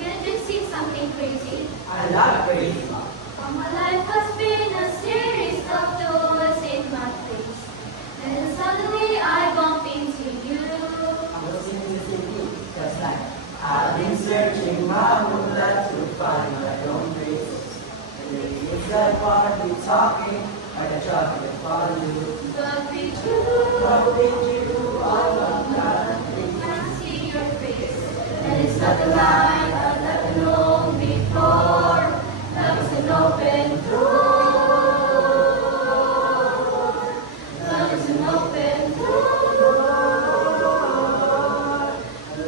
Can you sing something crazy? I love crazy. All my life has been a series of doors in my face. And then suddenly I bump into you. I was in the city, just like I've been searching my whole life to find my own place. And maybe it's like what we talking, like a chocolate for you. But with But you, with you, I love nothing. I see your face. And it's not a lie I've never known before. Love is an open door. Love is an open door.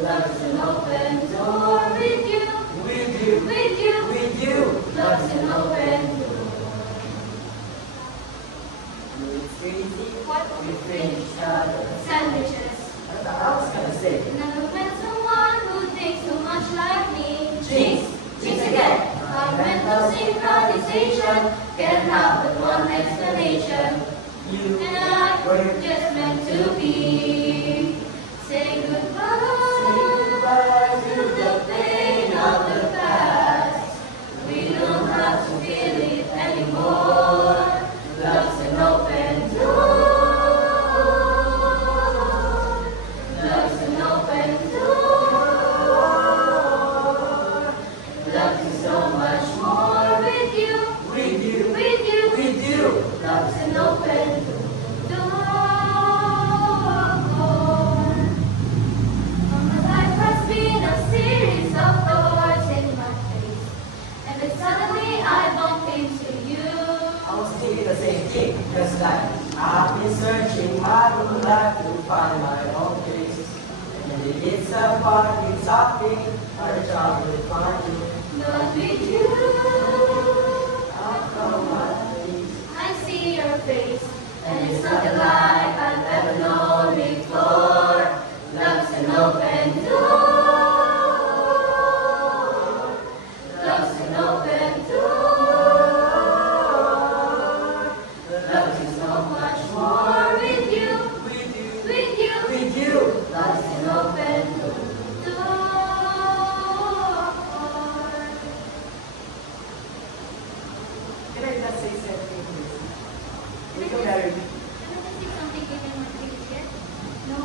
Love is an open door. With you, With you, with you, with you. love is an open door. It's crazy. What We finish each other. sandwiches. That's what I was gonna say. Never met someone who thinks so much like me. Jinx, jinx again. Our mental synchronization can have but one explanation. You And I were just meant to be. Say goodbye to the pain of the past. We don't have to feel it anymore. Love's an open door. Love's an open door. Love is so much more with you, with you, with you. with you. Love's an open door. All my life has been a series of doors in my face, and then suddenly I bump into you. I was thinking the same thing, just like I've been searching my whole life to find my own place. And if it's a party talking, our job will find you. But with you, I found my peace. I see your face, and it's not a lie I've ever known before. Love's an open door. Love's an open door. Love is so much more with you, With you, with you. with you. Love's an open door. Can I just say something, please? We got married. Can I just say something given my previous year? No.